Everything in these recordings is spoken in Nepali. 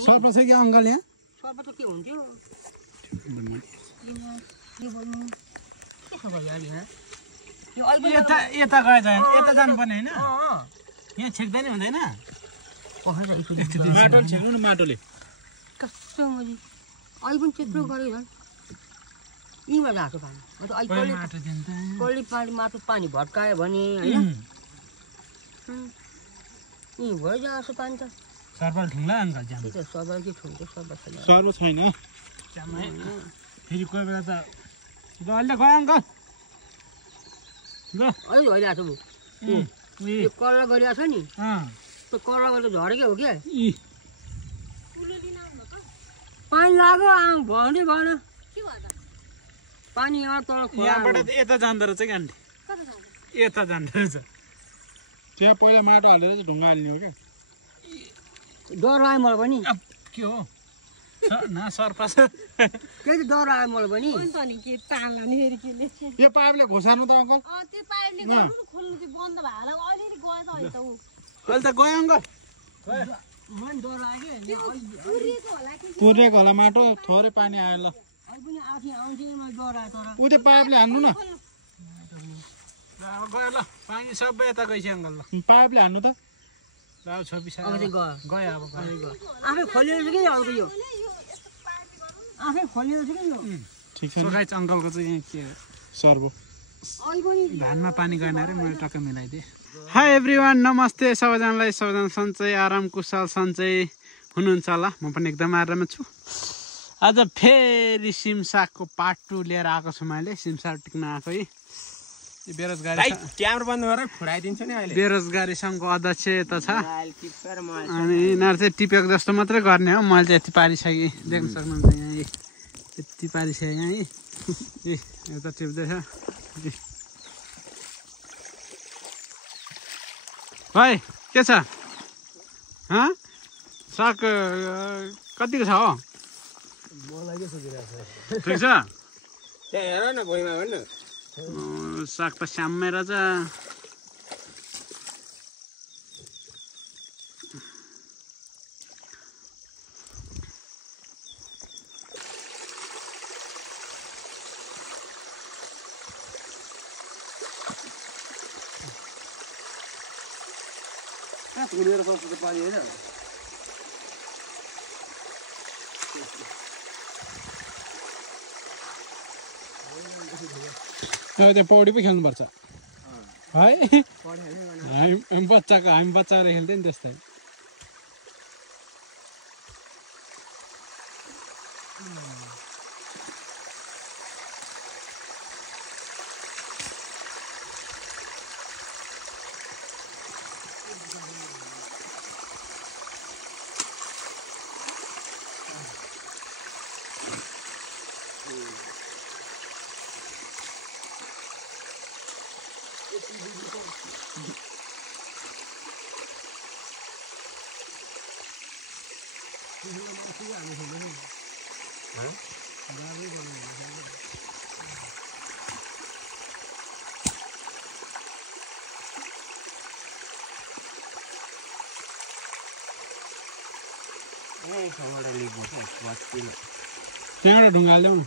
सर्प छ कि अङ्कल यहाँ? सर्प त के हुन्थ्यो? यता गए जान यता जानुपर्ने होइन? यहाँ छेक्दै नि हुँदैन? माटोले छेक्नु न माटोले। कस्तो मजी अहिले पनि त्यत्रो गरेर यहीँबाट हाँसो पानी कहिले पानी माटो पानी भट्कायो भने होइन यहीँ भयो हाँसो पानी त। सर्पल ठुङ्ला अङ्कल जाम त्यही त सर्प के ठुङ्गो सर्प छैन। सर्प छैन फेरि कोही बेला त ल अहिले गयो अङ्कल ल अहिले भइरहेको छ यो कर्ला गरिरहेको छ नि त्यो कर्ला गरेर झरेकै हो क्या पानी लाग्यो आम भन्दै भएन पानी यहाँ तल यहाँबाट यता जाँदो रहेछ क्या आन्टी यता जाँदो रहेछ त्यहाँ पहिला माटो हालेर चाहिँ ढुङ्गा हाल्ने हो क्या डर आयो मलाई पनि के हो न सर्प छ त्यही त डर आयो मलाई पनि यो पाइपले घोसार्नु त अङ्कल अहिले त गयो अङ्कल डर लाग्यो पुरेको होला माटो थोरै पानी आयो ल पनि आफै आउँथ्यो मलाई डर आयो तर उ त्यो पाइपले हान्नु न अब गयो ल पानी सबै यता गइसक्यो अङ्कल ल पाइपले हान्नु त ल छोपिस गयो अब आफै खोलिएको छ कि अर्को यो आफै खोलिएको छ कि यो ठिक छ गाइस अङ्कलको चाहिँ यहाँ के सर्बो धानमा पानी गएन अरे मैले टक्क मिलाइदिएँ। हाई एभ्रिवान नमस्ते सबैजनालाई सबैजना सन्चै आराम कुशल सन्चै हुनुहुन्छ होला म पनि एकदम आराममा छु। आज फेरि सिमसारको पार्ट 2 लिएर आएको छु मैले सिमसार टिक्न आएको है बेरोजगारी क्यामेरा बन्द गरेर खुडाइदिन्छु नि अहिले बेरोजगारी सङ्घको अध्यक्ष यता छ अनि यिनीहरू चाहिँ टिपेको जस्तो मात्रै गर्ने हो मैले चाहिँ यति पारिसकेँ देख्न सक्नुहुन्छ यहाँ यति पारिसकेँ यहाँ है यता टिप्दैछ भाइ के छ साग कतिको छ हो ठिक छ हेर न भुइँमा भन्नु साग त स्याम्मै रहेछ त्यो पौडी पो खेल्नुपर्छ है हामी बच्चाको खेल्थ्यो नि त्यस्तै त्यहाँबाट ढुङ्गा हालिदेऊ न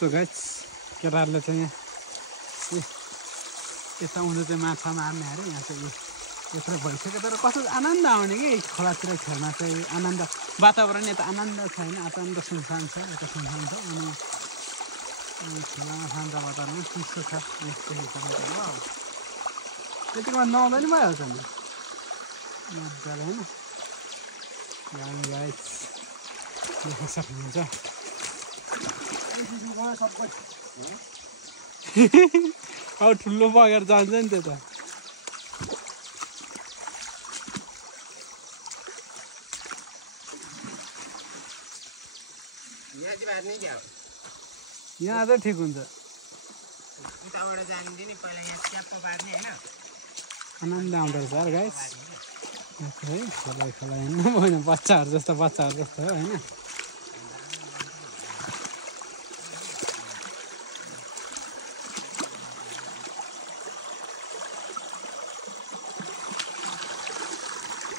सो गाइस केटाहरूले चाहिँ यता उँधो चाहिँ माछा मार्ने अरे यहाँ चाहिँ यत्रो भइसक्यो तर कस्तो आनन्द आउने कि खोलातिर खेल्न चाहिँ आनन्द वातावरण यता आनन्द छैन आनन्द सुनसान छ यता सुनसान छ अनि खोलामा शान्त वातावरण चिसो छ यस्तो हिसाबले हो त्यतिमा नआउँदा नि भइहाल्छ नि मजाले होइन गाइस देख्न सक्नुहुन्छ अब ठुलो बगेर जान्छ नि त्यो त पार्ने क्या हो यहाँ चाहिँ ठिक हुन्छ उताबाट जानु दिने पहिला यहाँ च्याप्प पार्ने होइन आनन्द आउँदो रहेछ यार गाइस है खोला होइन बच्चाहरू जस्तो हो होइन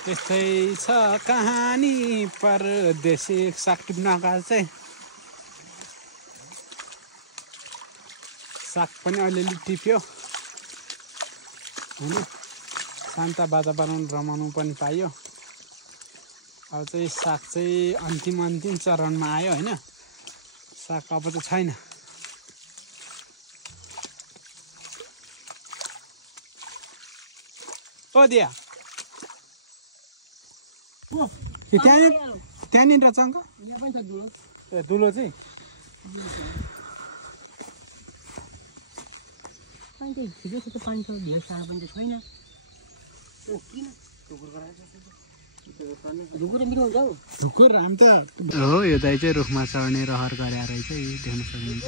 त्यस्तै छ कहानी परदेशी साग टिप्न आएको चाहिँ साग पनि अलिअलि टिप्यो होइन शान्त वातावरण रमाउनु पनि पाइयो अब चाहिँ साग चाहिँ अन्तिम चरणमा आयो होइन साग अब चाहिँ छैन ओ दिया त्यहाँनिर रहेछ अङ्क यहाँ पनि छ दुलो ए दुलो चाहिँ पानी चाहिँ ठिकै छ पानी छ धेरै साह्रो पनि त छैन ढुकुर मिठो हुन्छ हौ ढुकुर हामी त हो यो दाइ चाहिँ रुखमा चढ्ने रहर गरे रहेछ यो देख्न सक्नुहुन्छ